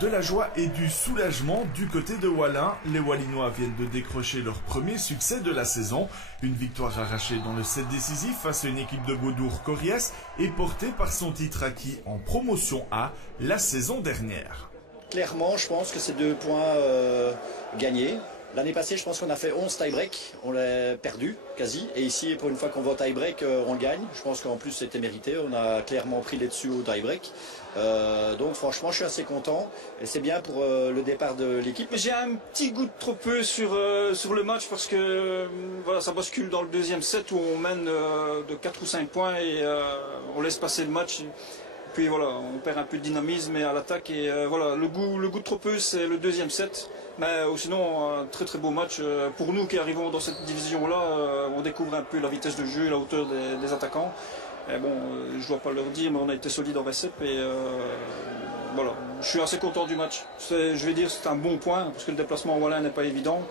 De la joie et du soulagement du côté de Wallin. Les Wallinois viennent de décrocher leur premier succès de la saison. Une victoire arrachée dans le set décisif face à une équipe de Beaudour-Coriès et portée par son titre acquis en promotion A la saison dernière. Clairement, je pense que c'est 2 points gagnés. L'année passée, je pense qu'on a fait 11 tie-break, on l'a perdu quasi. Et ici, pour une fois qu'on va au tie-break, on le gagne. Je pense qu'en plus, c'était mérité. On a clairement pris les dessus au tie-break. Donc franchement, je suis assez content. Et c'est bien pour le départ de l'équipe. J'ai un petit goût de trop peu sur le match parce que voilà, ça bascule dans le deuxième set où on mène de 4 ou 5 points et on laisse passer le match. Puis voilà, on perd un peu de dynamisme et à l'attaque. Et voilà, le goût de trop peu, c'est le deuxième set. Mais sinon, un très très beau match. Pour nous qui arrivons dans cette division-là, on découvre un peu la vitesse de jeu, la hauteur des attaquants. Et bon, je ne dois pas leur dire, mais on a été solide en récep. Et voilà, je suis assez content du match. Je vais dire que c'est un bon point, parce que le déplacement en Wallin n'est pas évident.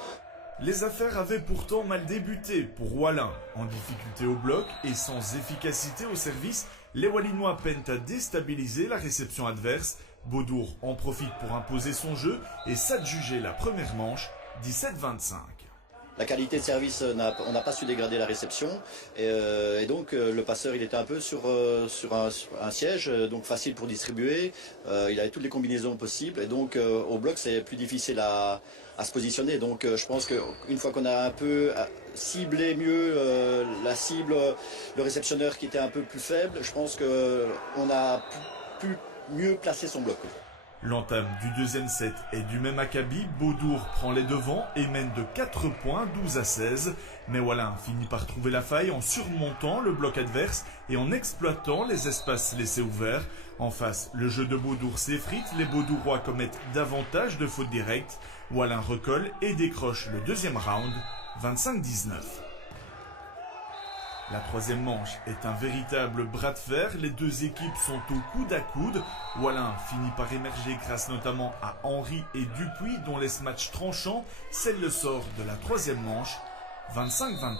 Les affaires avaient pourtant mal débuté pour Wallin. En difficulté au bloc et sans efficacité au service, les Wallinois peinent à déstabiliser la réception adverse. Beaudour en profite pour imposer son jeu et s'adjuger la première manche, 17-25. La qualité de service, on n'a pas su dégrader la réception. Et donc le passeur, il était un peu sur un siège, donc facile pour distribuer. Il avait toutes les combinaisons possibles. Et donc au bloc, c'est plus difficile à se positionner. Donc je pense qu'une fois qu'on a un peu ciblé mieux la cible, le réceptionneur qui était un peu plus faible, je pense qu'on a pu mieux placer son bloc. L'entame du deuxième set est du même acabit. Beaudour prend les devants et mène de 4 points, 12-16. Mais Wallin finit par trouver la faille en surmontant le bloc adverse et en exploitant les espaces laissés ouverts. En face, le jeu de Beaudour s'effrite. Les Beaudourois commettent davantage de fautes directes. Wallin recolle et décroche le deuxième round, 25-19. La troisième manche est un véritable bras de fer. Les deux équipes sont au coude à coude. Wallin finit par émerger grâce notamment à Henry et Dupuis dont les matchs tranchants scellent le sort de la troisième manche, 25-23.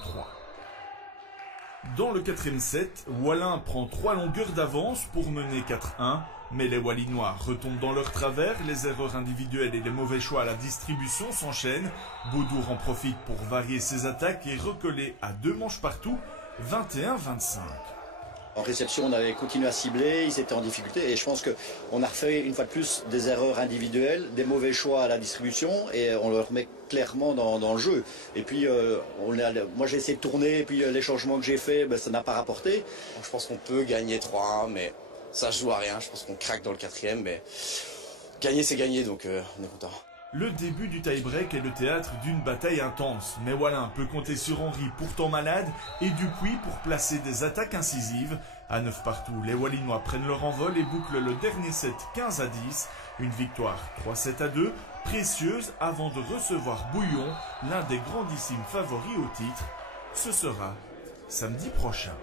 Dans le quatrième set, Wallin prend 3 longueurs d'avance pour mener 4-1. Mais les Wallinois retombent dans leur travers. Les erreurs individuelles et les mauvais choix à la distribution s'enchaînent. Beaudour en profite pour varier ses attaques et recoller à 2 manches partout, 21-25. En réception, on avait continué à cibler, ils étaient en difficulté et je pense qu'on a refait une fois de plus des erreurs individuelles, des mauvais choix à la distribution et on le remet clairement dans le jeu. Et puis, moi j'ai essayé de tourner et puis les changements que j'ai faits, ça n'a pas rapporté. Je pense qu'on peut gagner 3-1, mais ça se joue à rien. Je pense qu'on craque dans le quatrième, mais gagner c'est gagner, donc on est content. Le début du tie-break est le théâtre d'une bataille intense, mais Wallin peut compter sur Henry pourtant malade et Dupuis pour placer des attaques incisives. À 9 partout, les Wallinois prennent leur envol et bouclent le dernier set 15-10. Une victoire 3-7-2, précieuse avant de recevoir Bouillon, l'un des grandissimes favoris au titre. Ce sera samedi prochain.